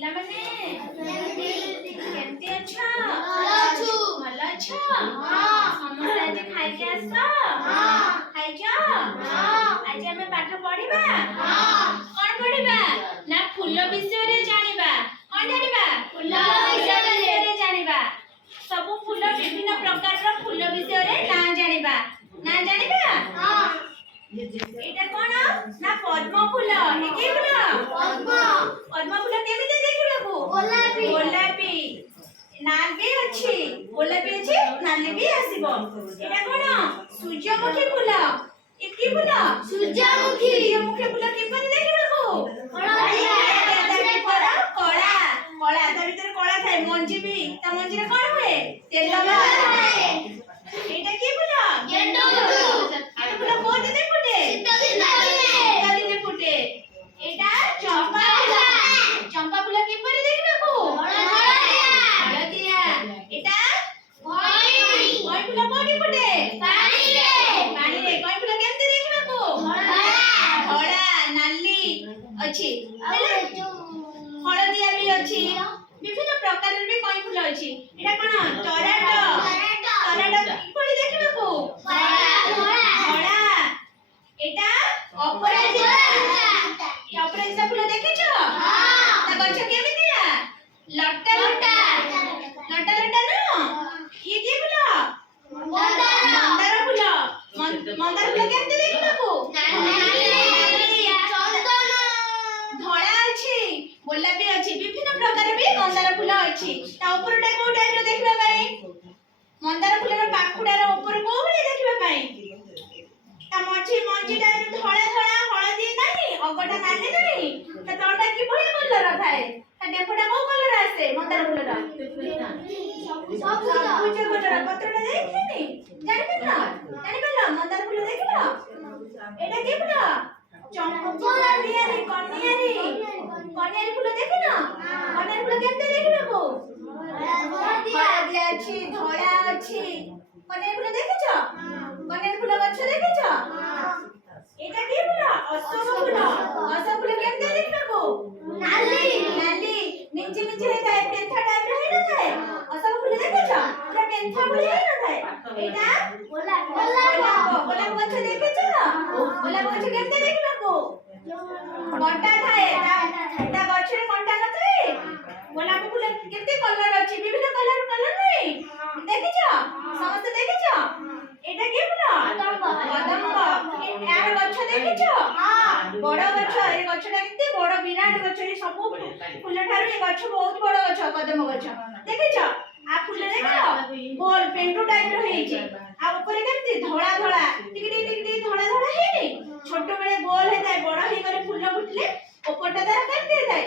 ପିଲାମାନେ କେମିତି ଅଛ? ଭଲ ଅଛ? ସମସ୍ତେ ଆଜି ଖାଇକି ଆସ? ଖାଇଛ? ଆଜି ଆମେ ପାଠ ପଢିବା? କଣ ପଢିବା? ନା ଫୁଲ ବିଷୟରେ ଜାଣିବା। କଣ ଜାଣିବା? ଫୁଲ ବିଷୟରେ ଜାଣିବା। ସବୁ ଫୁଲ ବିଭିନ୍ନ ପ୍ରକାରର ଫୁଲ ବିଷୟରେ ନାଁ ଜାଣିବା। ନାଁ ଜାଣିବା? এটা কোন না পদ্ম ফুল। কি ফুল? পদ্ম। পদ্ম ফুল কেমিতে দেখিবাকু? গোলাপী। গোলাপী নালি আছে, গোলাপী আছে, নালি বি আসিব। এটা কোন? সূর্যমুখী ফুল। কি ফুল? সূর্যমুখী। সূর্যমুখী ফুল কিপরি দেখিবাকু? কলা। কলা কলা তা ভিতরে কলা থাকে, মঞ্জি বি তা মঞ্জিরে কোন হয়? তেল বাহারে। এটা কি ফুল? গেন্ড ফুল। গেন্ড ফুল কোন দিনে ফুটে? শীত দিনে ফুটে। এটা চম্পা ফুল। চম্পা ফুল কিপরি দেখিবাকু? হলদিয়া। এটা কই। কই ফুল কোটি ফুটে? পানিরে। পানিরে। কই ফুল কেমতে দেখিবাকু? ধଳା ନାଲି ଅଛି, ହଳଦିଆ ବି ଅଛି, ବିଭିନ୍ନ ପ୍ରକାରର ବି କଇଁ ଫୁଲ ଅଛି। ଏଟା କଣ? ତରାଟ। ତରାଟ କିପରି ଦେଖିବାକୁ? ଧଳା। এটা ଅପରାଜିତା। ଅପରାଜିତା ଫୁଲ ଦେଖିଛ? ତା ଗଛ କେମିତିଆ? ଲଟା ଲଟା। ଲଟା ଲଟା ନା? ଇଏ କି ଫୁଲ? ମନ୍ଦାର ଫୁଲ। ମନ୍ଦାର ଫୁଲ କେମିତି ଦେଖିବାକୁ? ଧଳା ଅଛି, ଗୋଲାପୀ ଅଛି, ବିଭିନ୍ନ ପ୍ରକାର ବି ମନ୍ଦାର ଫୁଲ ଅଛି। ତା ଉପରଟା କୋଉ ଟାଇପର ଦେଖିବା ପାଇଁ? ମନ୍ଦାର ଫୁଲର ପାଖୁଡାର ଉପର କୋଉ ଭଳି ଦେଖିବା ପାଇଁ? ତା ମଞ୍ଜି ଟାଇପର ଧଳା ଧଳା ହଳଦୀ ନାହିଁ, ଅଗଟା ନାଲି ନାହିଁ, ତା ତଳଟା କି ଭଳି କଲର ଥାଏ? ତା ଡେମ୍ଫଟା କୋଉ କଲର ଆସେ ମନ୍ଦାର ଫୁଲର? ସବୁଜ କଲର। ପତ୍ରଟା ଦେଖିନି? ଜାଣିପାରିଲ? ଜାଣିପାରିଲ? ମନ୍ଦାର ଫୁଲ ଦେଖିଲ? ଏଟା କି ଫୁଲ? କନିଆରୀ। କନିଆରୀ। କନିଆରୀ ଫୁଲ ଦେଖିନ? କନିଆରୀ ଫୁଲ କେମିତି ଦେଖିବାକୁ? ହଳଦିଆ ଅଛି, ଧଳା ଅଛି। କନିଆରୀ ଫୁଲ ଦେଖିଛ? କନିଆରୀ ଫୁଲ ଗଛ ଦେଖିଛ? এটা কি ফুল? অশোক ফুল। অশোক ফুল কেমতে দেখিବାକୁ? নালি। নালি মিঞ্জি মিঞ্জি ହେଇଥାଏ, ପେନ୍ଥା ଟାଇପର ହେଇନଥାଏ? ଅଶୋକ ଫୁଲ ଦେଖିଛ? ପୁରା ପେନ୍ଥା ଭଳି ହେଇନଥାଏ? ଏଇଟା ଗୋଲାପ। ଗୋଲାପ ଗଛ ଦେଖିଛ? ଗୋଲାପ ଗଛ କେମତେ ଦେଖିବାକୁ? କଣ୍ଟା ଥାଏ, ତା ଗଛରେ କଣ୍ଟା ନଥାଏ? ଗୋଲାପ ଫୁଲ କେତେ କଲର ଅଛି? ବିଭିନ୍ନ କଲର ନାହିଁ? ଦେଖିଛ? ସମସ୍ତେ ଦେଖିଛ? এটা কি ফুল? কদম্ব। এর গছ দেখিছ? বড় গছ। এই গছটা কেতে বড়, বিরাট গছ। এই সবু ফুল ঠারু এই গছ বহুত বড় গছ, কদম্ব গছ। দেখিছ? আ ফুল দেখিছ? গোল পেন্ডু টাইপর ହେଇଛି। আ উপরে কেমতি ধଳା ধଳା টিকি ধଳା ধଳା ହେଇনি? ছোট বেলে গোল ହେଇଥାଏ, বড় ହେଇগলে ফুল ফুটলে উপরটা তার কেমতি ହେଇଥାଏ?